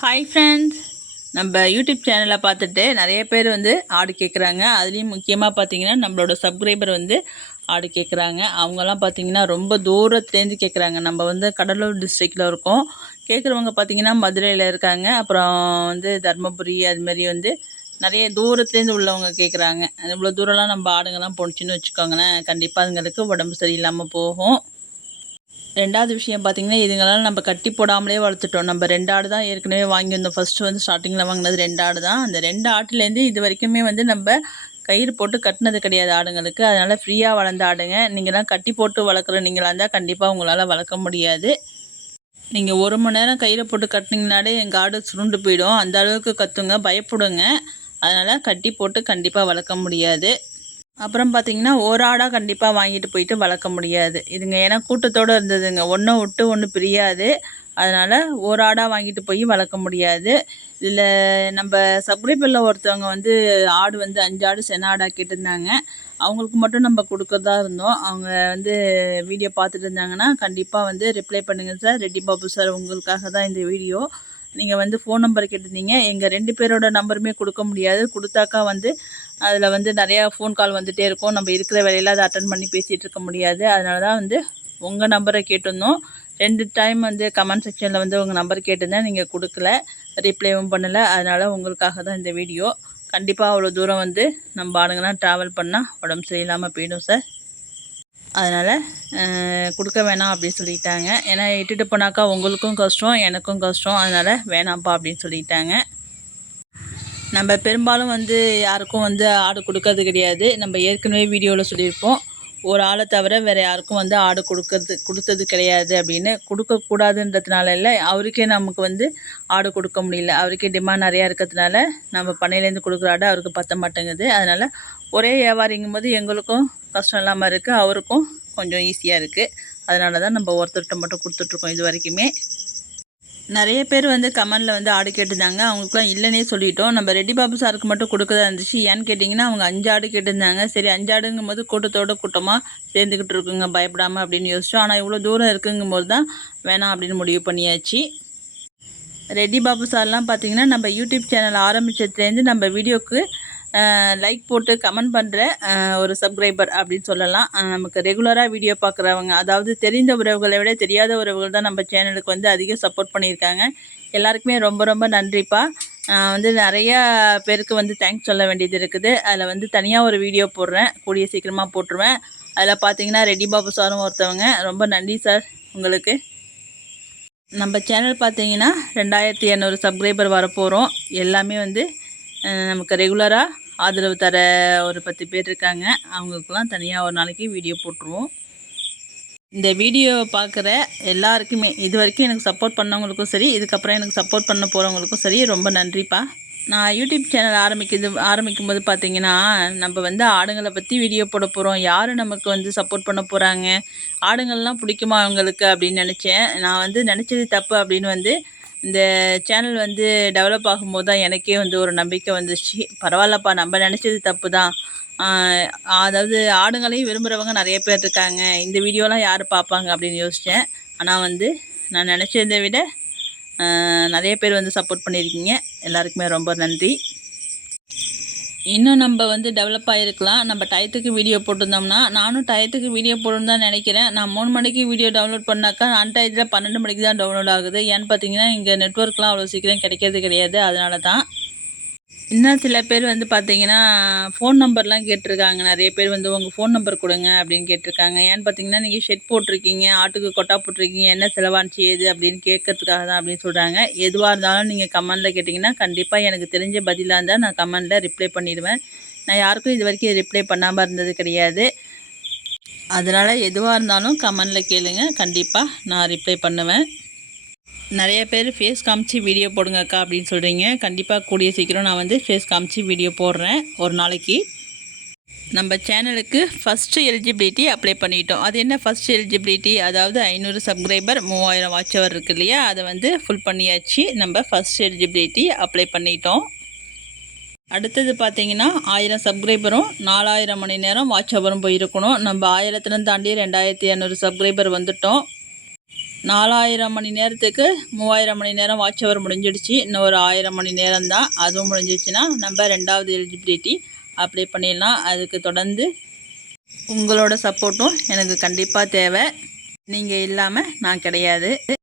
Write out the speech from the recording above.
Hi friends, நம்ம YouTube சேனலை பார்த்துட்டு நிறைய பேர் வந்து ஆடு கேட்குறாங்க. அதுலேயும் முக்கியமாக பார்த்தீங்கன்னா நம்மளோட சப்ஸ்கிரைபர் வந்து ஆடு கேட்குறாங்க. அவங்கெல்லாம் பார்த்தீங்கன்னா ரொம்ப தூரத்துலேருந்து கேட்குறாங்க. நம்ம வந்து கடலூர் டிஸ்ட்ரிக்டில் இருக்கோம். கேட்குறவங்க பார்த்தீங்கன்னா மதுரையில் இருக்காங்க, அப்புறம் வந்து தர்மபுரி, அதுமாரி வந்து நிறைய தூரத்துலேருந்து உள்ளவங்க கேட்குறாங்க. இவ்வளோ தூரம்லாம் நம்ம ஆடுங்கள்லாம் போணுச்சுன்னு வச்சுக்கோங்களேன், கண்டிப்பாக அதுங்களுக்கு உடம்பு சரியில்லாமல் போகும். ரெண்டாவது விஷயம் பார்த்தீங்கன்னா, இதுங்கலாம் நம்ம கட்டி போடாமலே வளர்த்துட்டோம். நம்ம 2 ஆடு தான் ஏற்கனவே வாங்கியிருந்தோம். ஃபர்ஸ்ட்டு வந்து ஸ்டார்ட்டிங்கில வாங்கினது 2 ஆடு தான். அந்த 2 ஆட்டுலேருந்து இது வரைக்குமே வந்து நம்ம கயிறு போட்டு கட்டினது கிடையாது ஆடுங்களுக்கு. அதனால் ஃப்ரீயா வளர்ந்த ஆடுங்க. நீங்கலாம் கட்டி போட்டு வளர்க்குற நீங்களா இருந்தால் கண்டிப்பாக உங்களால் வளர்க்க முடியாது. நீங்கள் 1 மணி நேரம் கயிறை போட்டு கட்டினீங்கனாலே எங்கள் ஆடு சுருண்டு போயிடும். அந்த அளவுக்கு கத்துங்க, பயப்படுங்க. அதனால் கட்டி போட்டு கண்டிப்பாக வளர்க்க முடியாது. அப்புறம் பார்த்தீங்கன்னா, ஒரு ஆடா கண்டிப்பா வாங்கிட்டு போயிட்டு வளர்க்க முடியாது. இதுங்க ஏன்னா கூட்டத்தோட இருந்ததுங்க. ஒண்ண விட்டு ஒண்ணு பிரியாது. அதனால ஒரு ஆடா வாங்கிட்டு போய் வளர்க்க முடியாது. இதில நம்ப சப்ஸ்கிரைபர்ல ஒருத்தவங்க வந்து ஆடு வந்து 5 ஆடு சென ஆடா கேட்டிருந்தாங்க. அவங்களுக்கு மட்டும் நம்ம குடுக்கறதா இருந்தோம். அவங்க வந்து வீடியோ பார்த்துட்டு இருந்தாங்கன்னா, கண்டிப்பா வந்து ரிப்ளை பண்ணுங்க சார். ரெட்டி பாபு சார், உங்களுக்காக தான் இந்த வீடியோ. நீங்க வந்து ஃபோன் நம்பர் கேட்டிருந்தீங்க. எங்க 2 பேரோட நம்பருமே குடுக்க முடியாது. குடுத்தாக்கா வந்து அதில வந்து நெறையா ஃபோன் கால் வந்துட்டே இருக்கும். நம்ம இருக்கிற வேலையில அத அட்டெண்ட் பண்ணி பேசிட்டு இருக்க முடியாது. அதனால தான் வந்து உங்க நம்பர கேட்டிருந்தோம். 2 டைம் வந்து கமெண்ட் செக்ஷன்ல வந்து உங்க நம்பர் கேட்டிருந்தேன். நீங்க குடுக்கல. ரிப்ளைவும் பண்ணல. அதனால உங்களுக்காக தான் இந்த வீடியோ. கண்டிப்பா அவ்வளோ தூரம் வந்து நம்ம ஆளுங்கலாம் ட்ராவல் பண்ணா உடம்பு சரியில்லாம போயிடும் சார். அதனால குடுக்க வேணாம் அப்படின்னு சொல்லிட்டாங்க. ஏன்னா இட்டுட்டு போனாக்கா உங்களுக்கும் கஷ்டம், எனக்கும் கஷ்டம். அதனால வேணாம்ப்பா அப்படின்னு சொல்லிட்டாங்க. நம்ம பெரும்பாலும் வந்து யாருக்கும் வந்து ஆடு கொடுக்கறது கிடையாது. நம்ம ஏற்கனவே வீடியோவில் சொல்லியிருப்போம். ஒரு ஆளை தவிர வேறு யாருக்கும் வந்து ஆடு கொடுத்தது கிடையாது அப்படின்னு. கொடுக்கக்கூடாதுன்றதுனால இல்லை, அவருக்கே நமக்கு வந்து ஆடு கொடுக்க முடியல. அவருக்கே டிமாண்ட் நிறையா இருக்கிறதுனால நம்ம பண்ணையிலேருந்து கொடுக்குற ஆடு அவருக்கு பத்த மாட்டேங்குது. அதனால் ஒரே வியாபாரிங்கும் போது எங்களுக்கும் கஷ்டம் இல்லாமல் இருக்குது, அவருக்கும் கொஞ்சம் ஈஸியாக இருக்குது. அதனால தான் நம்ம ஒருத்தர்கிட்ட மட்டும் கொடுத்துட்ருக்கோம் இது வரைக்குமே. நிறைய பேர் வந்து கமெண்டில் வந்து ஆடு கேட்டிருந்தாங்க. அவங்களுக்குலாம் இல்லைன்னே சொல்லிட்டோம். நம்ம ரெட்டி பாபு சாருக்கு மட்டும் கொடுக்கறதா இருந்துச்சு. ஏன்னு கேட்டிங்கன்னா, அவங்க 5 ஆடு கேட்டிருந்தாங்க. சரி 5 ஆடுங்கும்போது கூட்டத்தோட கூட்டமாக சேர்ந்துக்கிட்டு இருக்குங்க பயப்படாமல் அப்படின்னு யோசிச்சோம். ஆனால் இவ்வளோ தூரம் இருக்குங்கும்போது தான் வேணாம் அப்படின்னு முடிவு பண்ணியாச்சு. ரெட்டி பாபு சார்லாம் பார்த்தீங்கன்னா, நம்ம யூடியூப் சேனல் ஆரம்பித்ததுலேருந்து நம்ம வீடியோவுக்கு லைக் போட்டு கமெண்ட் பண்ணுற ஒரு சப்ஸ்கிரைபர் அப்படின்னு சொல்லலாம். நமக்கு ரெகுலராக வீடியோ பார்க்குறவங்க, அதாவது தெரிந்த உறவுகளை விட தெரியாத உறவுகள் தான் நம்ம சேனலுக்கு வந்து அதிகம் சப்போர்ட் பண்ணியிருக்காங்க. எல்லாருக்குமே ரொம்ப ரொம்ப நன்றிப்பா. வந்து நிறையா பேருக்கு வந்து தேங்க்ஸ் சொல்ல வேண்டியது இருக்குது. அதில் வந்து தனியாக ஒரு வீடியோ போடுறேன், கூடிய சீக்கிரமாக போட்டுருவேன். அதில் பார்த்தீங்கன்னா ரெட்டி பாபு சாரும் ஒருத்தவங்க. ரொம்ப நன்றி சார் உங்களுக்கு. நம்ம சேனல் பார்த்தீங்கன்னா 2200 சப்ஸ்கிரைபர் வரப்போகிறோம். எல்லாமே வந்து நமக்கு ரெகுலராக ஆதரவு தர ஒரு 10 பேர் இருக்காங்க. அவங்களுக்குலாம் தனியாக ஒரு நாளைக்கு வீடியோ போட்டுருவோம். இந்த வீடியோ பார்க்குற எல்லாருக்குமே, இது வரைக்கும் எனக்கு சப்போர்ட் பண்ணவங்களுக்கும் சரி, இதுக்கப்புறம் எனக்கு சப்போர்ட் பண்ண போகிறவங்களுக்கும் சரி, ரொம்ப நன்றிப்பா. நான் யூடியூப் சேனல் ஆரம்பிக்கும்போது பார்த்தீங்கன்னா, நம்ம வந்து ஆடுங்கள பற்றி வீடியோ போட போகிறோம். யார் நமக்கு வந்து சப்போர்ட் பண்ண போகிறாங்க? ஆடுங்கள்லாம் பிடிக்குமா அவங்களுக்கு அப்படின்னு நினச்சேன். நான் வந்து நினச்சது தப்பு அப்படின்னு வந்து இந்த சேனல் வந்து டெவலப் ஆகும்போது தான் எனக்கே வந்து ஒரு நம்பிக்கை வந்துச்சு. பரவாயில்லப்பா, நம்ம நினச்சது தப்பு தான். அதாவது ஆடுங்களையும் விரும்புகிறவங்க நிறைய பேர் இருக்காங்க. இந்த வீடியோலாம் யார் பார்ப்பாங்க அப்படின்னு யோசித்தேன். ஆனால் வந்து நான் நினச்சதை விட நிறைய பேர் வந்து சப்போர்ட் பண்ணியிருக்கீங்க. எல்லாருக்குமே ரொம்ப நன்றி. இன்னும் நம்ம வந்து டெவலப் ஆகிருக்கலாம். நம்ம டயத்துக்கு வீடியோ போட்டிருந்தோம்னா, நானும் டயத்துக்கு வீடியோ போடணுன்னு தான் நினைக்கிறேன். நான் 3 மணிக்கு வீடியோ டவுன்லோட் பண்ணாக்கா அன்டயத்தில் 12 மணிக்கு தான் டவுன்லோட் ஆகுது. ஏன்னு பார்த்தீங்கன்னா, இங்கே நெட்ஒர்க்லாம் அவ்வளோ சீக்கிரம் கிடைக்கிறது கிடையாது. அதனால தான். இன்னும் சில பேர் வந்து பார்த்தீங்கன்னா, ஃபோன் நம்பர்லாம் கேட்டிருக்காங்க. நிறைய பேர் வந்து உங்கள் ஃபோன் நம்பர் கொடுங்க அப்படின்னு கேட்டிருக்காங்க. ஏன்னு பார்த்தீங்கன்னா, நீங்கள் ஷெட் போட்டிருக்கீங்க, ஆட்டுக்கு கொட்டா போட்டிருக்கீங்க, என்ன செலவானுச்சு ஏது அப்படின்னு கேட்கறதுக்காக தான் அப்படின்னு சொல்கிறாங்க. எதுவாக இருந்தாலும் நீங்கள் கமெண்டில் கேட்டிங்கன்னா, கண்டிப்பாக எனக்கு தெரிஞ்ச பதிலாக இருந்தால் நான் கமெண்டில் ரிப்ளை பண்ணிடுவேன். நான் யாருக்கும் இது வரைக்கும் ரிப்ளை பண்ணாமல் இருந்தது கிடையாது. அதனால் எதுவாக இருந்தாலும் கமெண்டில் கேளுங்க, கண்டிப்பாக நான் ரிப்ளை பண்ணுவேன். நிறைய பேர் ஃபேஸ் காமிச்சு வீடியோ போடுங்க அக்கா அப்படின்னு சொல்கிறீங்க. கண்டிப்பாக கூடிய சீக்கிரம் நான் வந்து ஃபேஸ் காமிச்சு வீடியோ போடுறேன் ஒரு நாளைக்கு. நம்ம சேனலுக்கு ஃபஸ்ட்டு எலிஜிபிலிட்டி அப்ளை பண்ணிட்டோம். அது என்ன ஃபஸ்ட் எலிஜிபிலிட்டி? அதாவது 500 சப்ஸ்கிரைபர் 3000 வாட்ச் ஹவர் இருக்குது இல்லையா, அதை வந்து ஃபுல் பண்ணியாச்சு. நம்ம ஃபஸ்ட் எலிஜிபிலிட்டி அப்ளை பண்ணிட்டோம். அடுத்தது பார்த்தீங்கன்னா 1000 சப்ஸ்கிரைபரும் 4000 மணி நேரம் வாட்ச் ஹவரும் போயிருக்கணும். நம்ம 1000 தாண்டி 2200 சப்ஸ்கிரைபர் வந்துட்டோம். 4000 மணி நேரத்துக்கு 3000 மணி நேரம் வாட்ச் ஹவர் முடிஞ்சிடுச்சு. இன்னும் ஒரு 1000 மணி நேரம் தான். அதுவும் முடிஞ்சிடுச்சுன்னா நம்ம 2வது எலிஜிபிலிட்டி அப்ளை பண்ணிடலாம். அதுக்கு தொடர்ந்து உங்களோட சப்போர்ட்டும் எனக்கு கண்டிப்பாக தேவை. நீங்கள் இல்லாமல் நான் கிடையாது.